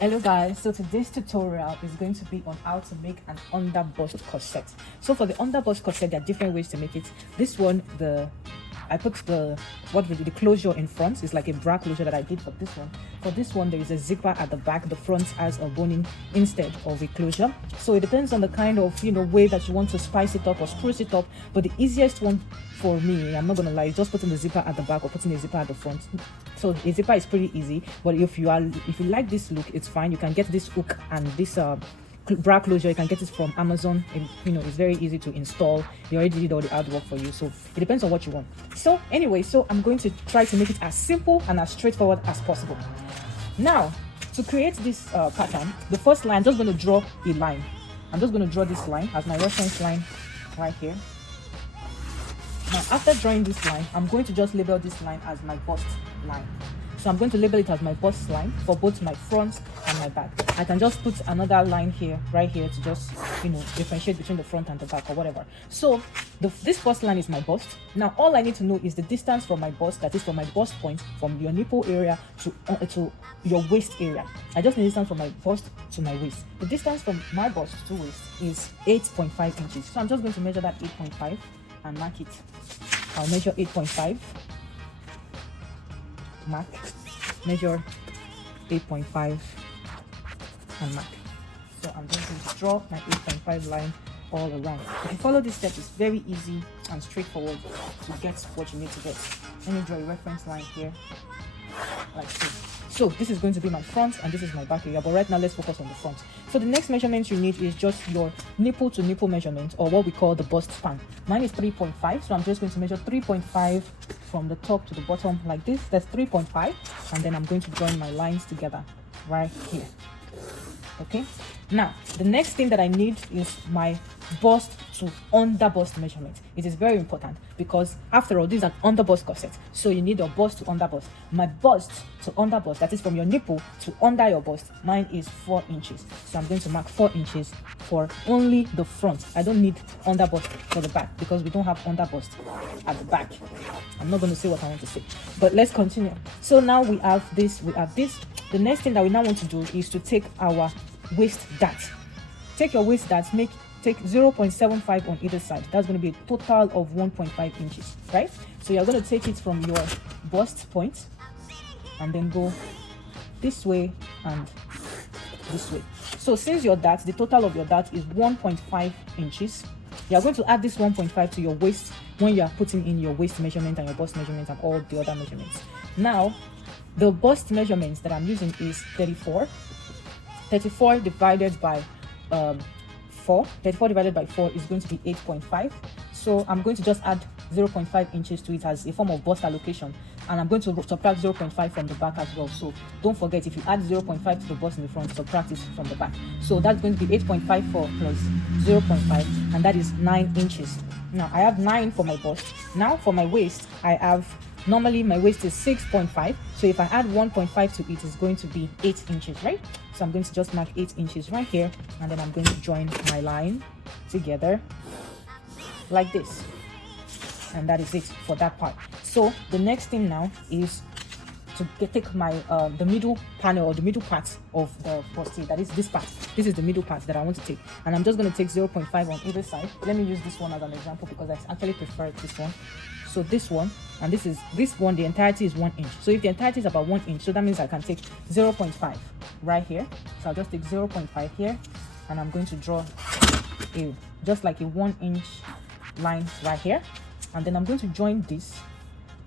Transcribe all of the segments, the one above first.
Hello guys, so today's tutorial is going to be on how to make an under bust corset. So for the under bust corset, there are different ways to make it. This one, I put the closure in front. It's like a bra closure that I did for this one. For this one, there is a zipper at the back. The front has a boning instead of a closure. So it depends on the kind of way that you want to spice it up or spruce it up. But the easiest one for me, I'm not gonna lie, is just putting the zipper at the back or putting a zipper at the front. So a zipper is pretty easy. But if you like this look, it's fine. You can get this hook and this bra closure. You can get it from Amazon. It's very easy to install. They already did all the hard work for you, so it depends on what you want. So anyway, I'm going to try to make it as simple and as straightforward as possible. Now, to create this pattern, the first line, I'm just going to draw a line. I'm just going to draw this line as my reference line right here. Now, after drawing this line, I'm going to just label this line as my bust line. So I'm going to label it as my bust line for both my front and my back. I can just put another line here, right here, to just, differentiate between the front and the back or whatever. So this first line is my bust. Now, all I need to know is the distance from my bust, that is from my bust point, from your nipple area to your waist area. I just need distance from my bust to my waist. The distance from my bust to waist is 8.5 inches. So I'm just going to measure that 8.5 and mark it. I'll measure 8.5. Mark, measure 8.5 and mark. So I'm just going to draw my 8.5 line all around. If you follow this step, it's very easy and straightforward to get what you need to get. Let me draw a reference line here like so. So this is going to be my front and this is my back area, but right now let's focus on the front. So the next measurement you need is just your nipple to nipple measurement, or what we call the bust span. Mine is 3.5, so I'm just going to measure 3.5 from the top to the bottom like this. That's 3.5, and then I'm going to join my lines together right here. Okay, now the next thing that I need is my bust to under bust measurement. It is very important because after all, this is an under bust corset, so you need a bust to under bust. My bust to under bust, that is from your nipple to under your bust, mine is 4 inches. So I'm going to mark 4 inches for only the front. I don't need under bust for the back because we don't have under bust at the back. I'm not going to say what I want to say, but let's continue. So now we have this, The next thing that we now want to do is to take our waist dart. Take your waist dart, take 0.75 on either side. That's going to be a total of 1.5 inches, right? So you're going to take it from your bust point and then go this way and this way. So since your dart, the total of your dart is 1.5 inches, you're going to add this 1.5 to your waist when you are putting in your waist measurement and your bust measurement and all the other measurements. Now, the bust measurements that I'm using is 34. 34 divided by 4. 34 divided by 4 is going to be 8.5. So I'm going to just add 0.5 inches to it as a form of bust allocation. And I'm going to subtract 0.5 from the back as well. So don't forget, if you add 0.5 to the bust in the front, subtract it from the back. So that's going to be 8.54 plus 0.5, and that is 9 inches. Now I have 9 for my bust. Now for my waist, normally my waist is 6.5. So if I add 1.5 to it, it's going to be 8 inches, right? So I'm going to just mark 8 inches right here, and then I'm going to join my line together like this. And that is it for that part. So the next thing now is to take my the middle panel, or the middle part of the bustier. That is this part. This is the middle part that I want to take, and I'm just going to take 0.5 on either side. Let me use this one as an example because I actually prefer this one. So this one and this one, the entirety is 1 inch. So if the entirety is about 1 inch, so that means I can take 0.5 right here. So I'll just take 0.5 here, and I'm going to draw just like a 1 inch line right here, and then I'm going to join this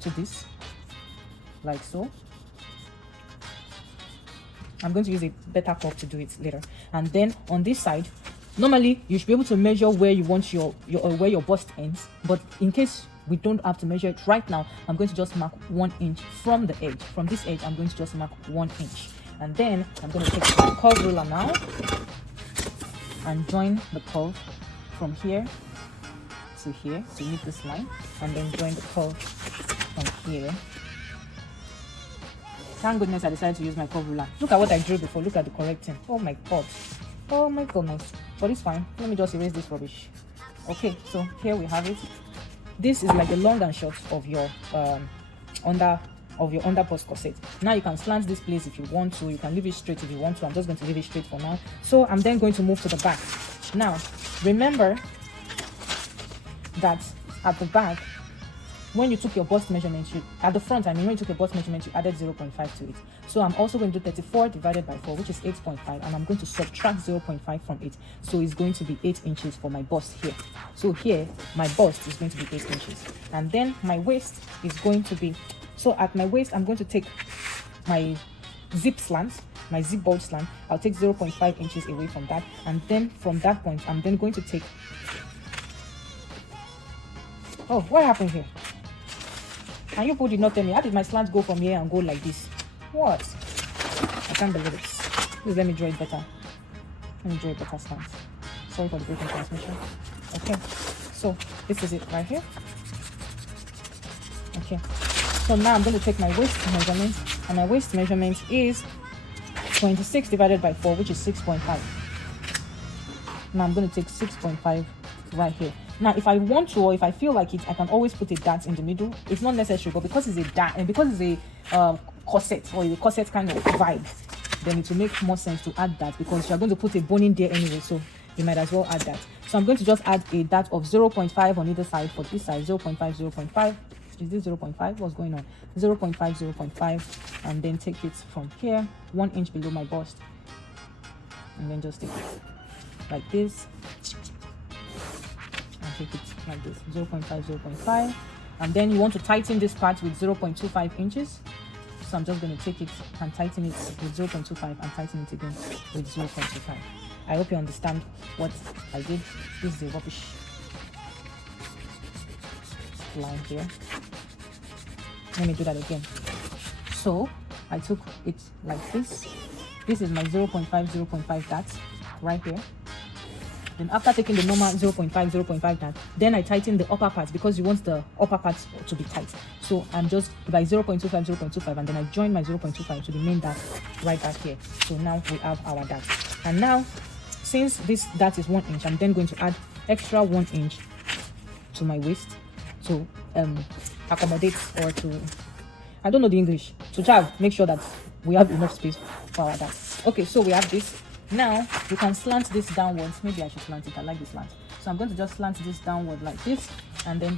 to this like so. I'm going to use a better cup to do it later. And then on this side, normally you should be able to measure where you want where your bust ends, but in case we don't have to measure it right now, I'm going to just mark 1 inch from the edge. From this edge, I'm going to just mark 1 inch, and then I'm going to take my curve ruler now and join the curve from here to here to meet this line, and then join the curve from here. Thank goodness I decided to use my curve ruler. Look at what I drew before. Look at the correcting. Oh my god. Oh my goodness. But it's fine. Let me just erase this rubbish. Okay, so here we have it. This is like the long and short of your under of your under bust corset. Now you can slant this place if you want to, you can leave it straight if you want to. I'm just going to leave it straight for now. So I'm then going to move to the back. Now remember that at the back, when you took your bust measurement, at the front, I mean, when you took your bust measurement, you added 0.5 to it. So I'm also going to do 34 divided by 4, which is 8.5, and I'm going to subtract 0.5 from it. So it's going to be 8 inches for my bust here. So here, my bust is going to be 8 inches. And then my waist is going to be, so at my waist, I'm going to take my zip slant, my zip bulge slant. I'll take 0.5 inches away from that. And then from that point, I'm then going to take, oh, what happened here? And you both did not tell me. How did my slant go from here and go like this? What? I can't believe it. Please let me draw it better. Let me draw it better slant. Sorry for the broken transmission. Okay. So this is it right here. Okay. So now I'm going to take my waist measurement. And my waist measurement is 26 divided by 4, which is 6.5. Now I'm going to take 6.5 right here. Now, if I want to, or if I feel like it, I can always put a dart in the middle. It's not necessary, but because it's a dart and because it's a corset or a corset kind of vibe, then it will make more sense to add that, because you're going to put a bone in there anyway, so you might as well add that. So I'm going to just add a dart of 0.5 on either side. For this side, 0.5, 0.5. Is this 0.5? What's going on? 0.5, 0.5, and then take it from here, 1 inch below my bust, and then just take it like this. Take it like this, 0.5, 0.5, and then you want to tighten this part with 0.25 inches. So I'm just going to take it and tighten it with 0.25 and tighten it again with 0.25. I hope you understand what I did. This is a rubbish line here. Let me do that again. So I took it like this. This is my 0.5, 0.5 dots right here. Then after taking the normal 0.5, 0.5 dart, then I tighten the upper part, because you want the upper part to be tight. So I'm just by 0.25, 0.25, and then I join my 0.25 to the main dart right back here. So now we have our dart. And now, since this dart is 1 inch, I'm then going to add extra 1 inch to my waist to accommodate, or to, I don't know the English, to make sure that we have enough space for our dart. Okay, so we have this. Now you can slant this downwards. Maybe I should slant it. I like this slant. So I'm going to just slant this downward like this, and then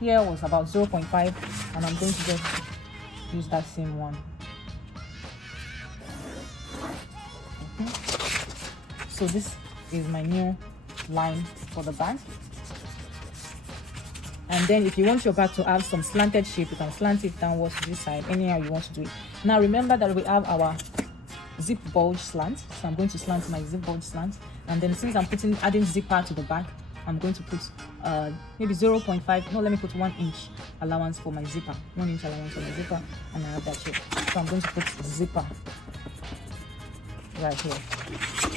here was about 0.5, and I'm going to just use that same one. Okay. So this is my new line for the back. And then if you want your back to have some slanted shape, you can slant it downwards to this side, anyhow you want to do it. Now remember that we have our zip bulge slant, so I'm going to slant my zip bulge slant, and then since I'm adding zipper to the back, I'm going to put maybe 0.5, no, let me put 1 inch allowance for my zipper, 1 inch allowance for my zipper, and I have that shape. So I'm going to put zipper right here.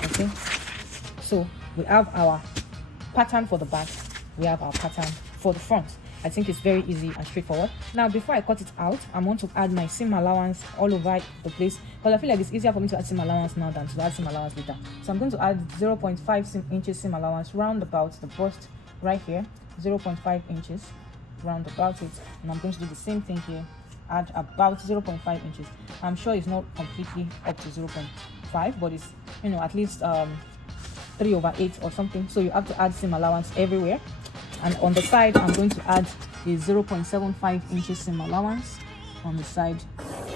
Okay, so we have our pattern for the back, we have our pattern for the front. I think it's very easy and straightforward. Now, before I cut it out, I want to add my seam allowance all over the place, because I feel like it's easier for me to add seam allowance now than to add seam allowance later. So I'm going to add 0.5 inches seam allowance round about the bust right here, 0.5 inches round about it, and I'm going to do the same thing here, add about 0.5 inches. I'm sure it's not completely up to 0.5, but it's, you know, at least 3/8 or something. So you have to add seam allowance everywhere. And on the side, I'm going to add a 0.75 inches seam allowance on the side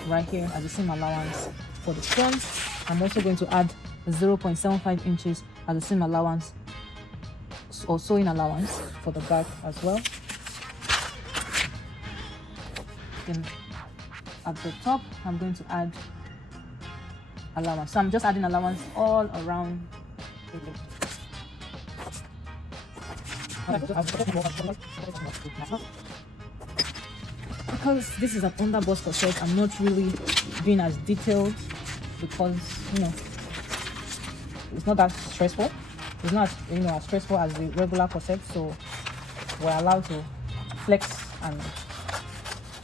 right here as a seam allowance for the front. I'm also going to add 0.75 inches as a seam allowance or sewing allowance for the back as well. Then at the top, I'm going to add allowance. So I'm just adding allowance all around the loop. Because this is an under bust corset, I'm not really being as detailed, because, you know, it's not that stressful. It's not, you know, as stressful as the regular corset, so we're allowed to flex and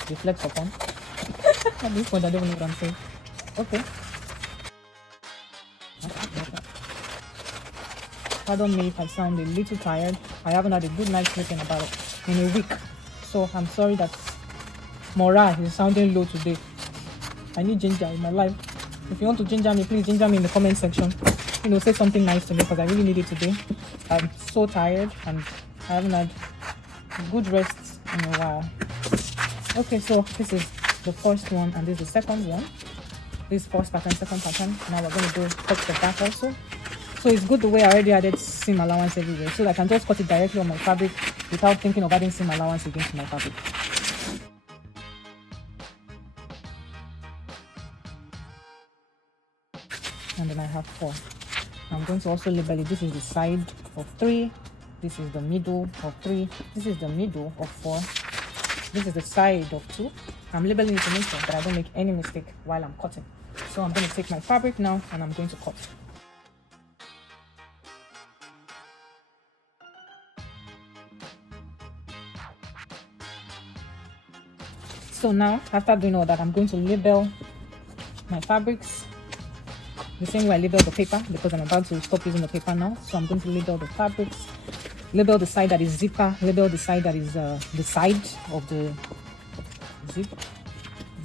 be flexed upon. At this point, I don't know what I'm saying. Okay. Pardon me if I sound a little tired. I haven't had a good night's sleep in a week, so I'm sorry that morale is sounding low today. I need ginger in my life. If you want to ginger me, please ginger me in the comment section. You know, say something nice to me because I really need it today. I'm so tired and I haven't had good rest in a while. Okay, so this is the first one and this is the second one. This first pattern, second pattern. Now we're going to do cut the back also. So it's good the way I already added seam allowance everywhere, so that I can just cut it directly on my fabric without thinking of adding seam allowance again to my fabric. And then I have 4. I'm going to also label it. This is the side of 3. This is the middle of 3. This is the middle of 4. This is the side of 2. I'm labeling it to make sure that I don't make any mistake while I'm cutting. So I'm going to take my fabric now and I'm going to cut. So now, after doing all that, I'm going to label my fabrics the same way I label the paper, because I'm about to stop using the paper now. So I'm going to label the fabrics, label the side that is zipper, label the side that is the side of the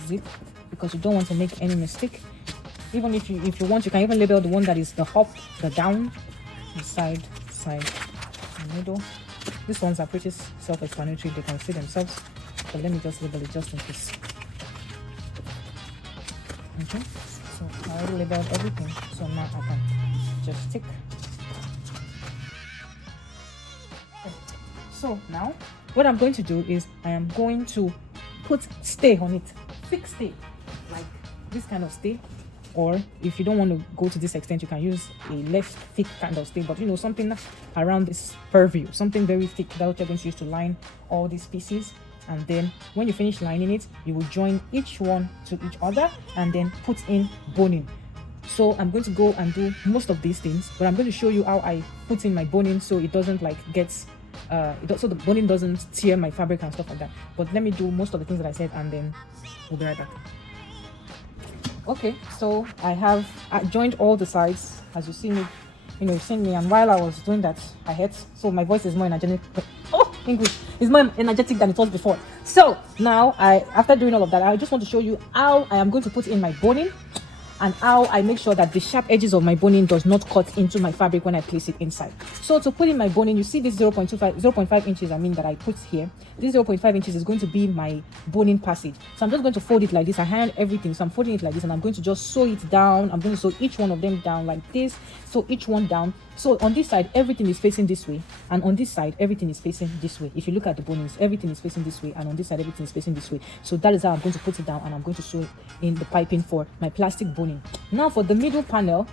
zip, because you don't want to make any mistake. Even if you want, you can even label the one that is the up, the down, the side, the middle. These ones are pretty self-explanatory, they can see themselves, but let me just label it just in case. Okay, so I already labeled everything, so now I can just tick. Okay. So now what I'm going to do is I am going to put stay on it, thick stay, like this kind of stay. Or if you don't want to go to this extent, you can use a less thick kind of stay, but you know, something around this purview, something very thick that you're going to use to line all these pieces. And then when you finish lining it, you will join each one to each other and then put in boning. So I'm going to go and do most of these things, but I'm going to show you how I put in my boning so it doesn't like get so the boning doesn't tear my fabric and stuff like that. But let me do most of the things that I said and then we'll be right back. Okay, so I joined all the sides as you see me, you've seen me, and while I was doing that I hit, so my voice is more energetic. English is more energetic than it was before. So now after doing all of that, I just want to show you how I am going to put in my boning and how I make sure that the sharp edges of my boning does not cut into my fabric when I place it inside. So to put in my boning, you see this 0.5 inches that I put here. This 0.5 inches is going to be my boning passage. So I'm just going to fold it like this. I ironed everything, so I'm folding it like this, and I'm going to just sew it down. I'm going to sew each one of them down like this, sew each one down. So on this side, everything is facing this way, and on this side, everything is facing this way. If you look at the bonings, everything is facing this way, and on this side, everything is facing this way. So that is how I'm going to put it down, and I'm going to sew it in the piping for my plastic boning. Now for the middle panel,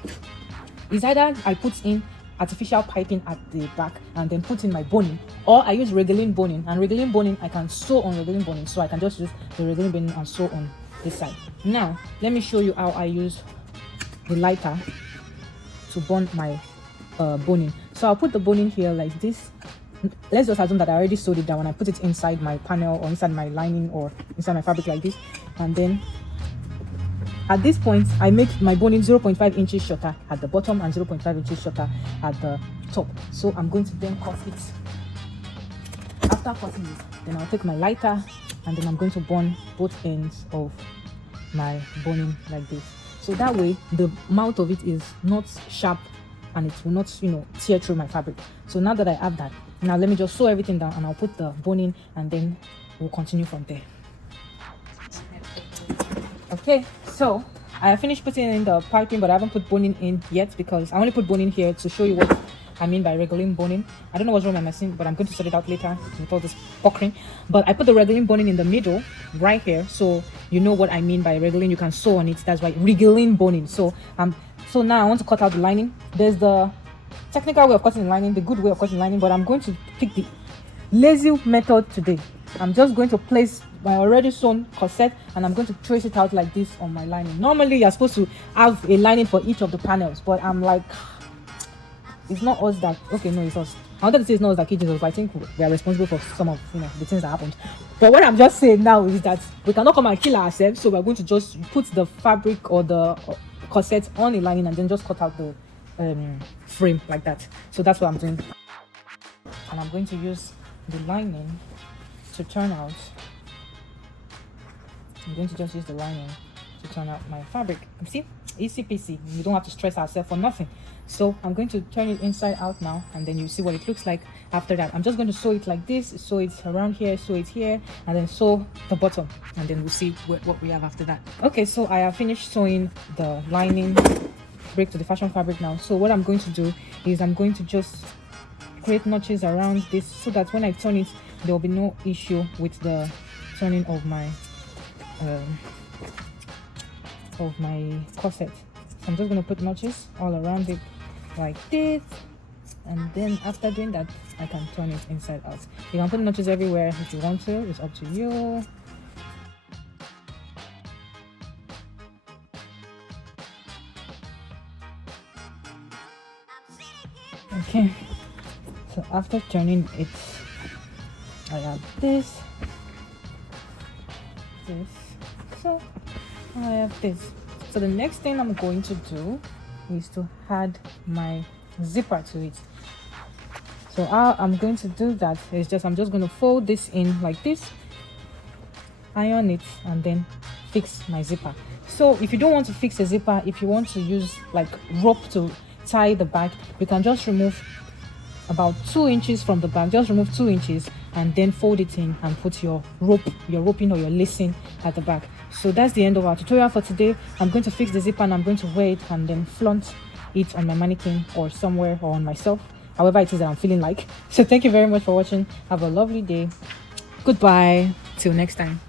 is either I put in artificial piping at the back and then put in my boning, or I use regolene boning, and regolene boning I can sew on regolene boning, so I can just use the regolene boning and sew on this side. Now let me show you how I use the lighter to bond my boning. So I'll put the boning here like this. Let's just assume that I already sewed it down and I put it inside my panel or inside my lining or inside my fabric like this, and then at this point I make my boning 0.5 inches shorter at the bottom and 0.5 inches shorter at the top. So I'm going to then cut it. After cutting it, then I'll take my lighter and then I'm going to bond both ends of my boning like this, so that way the mouth of it is not sharp and it will not tear through my fabric. So now that I have that, now let me just sew everything down and I'll put the boning and then we'll continue from there. Okay, so I finished putting in the piping, but I haven't put boning in yet because I only put boning here to show you what I mean by regolene boning. I don't know what's wrong with my machine, but I'm going to sort it out later with all this puckering. But I put the regolene boning in the middle right here, so you know what I mean by regolene. You can sew on it. That's why regolene boning. So now I want to cut out the lining. There's the technical way of cutting the lining, the good way of cutting the lining, but I'm going to pick the lazy method today. I'm just going to place my already sewn corset and I'm going to trace it out like this on my lining. Normally you're supposed to have a lining for each of the panels, but I'm like, it's not us that, okay, no, it's us. I wanted to say it's not us that killed Jesus, but I think we are responsible for some of the things that happened. But what I'm just saying now is that we cannot come and kill ourselves, so we're going to just put the fabric or the corset on a lining and then just cut out the frame like that. So that's what I'm doing, and I'm going to use the lining to turn out I'm going to just use the lining to turn out my fabric. You see, easy peasy. You don't have to stress ourselves for nothing. So I'm going to turn it inside out now, and then you see what it looks like after that. I'm just going to sew it like this, sew it around here, sew it here, and then sew the bottom, and then we'll see what we have after that. Okay, so I have finished sewing the lining break to the fashion fabric now. So what I'm going to do is I'm going to just create notches around this so that when I turn it, there will be no issue with the turning of my corset. So I'm just going to put notches all around it like this, and then after doing that, I can turn it inside out. You can put notches everywhere if you want to, it's up to you. Okay, so after turning it, I have this, so I have this. So the next thing I'm going to do is to add my zipper to it. So how I'm going to do that is I'm just going to fold this in like this, iron it, and then fix my zipper. So if you don't want to fix a zipper, if you want to use like rope to tie the bag, you can just remove about 2 inches from the bag. Just remove 2 inches and then fold it in and put your roping or your lacing at the back. So that's the end of our tutorial for today. I'm going to fix the zipper and I'm going to wear it and then flaunt it on my mannequin or somewhere, or on myself, however it is that I'm feeling like. So thank you very much for watching. Have a lovely day. Goodbye till next time.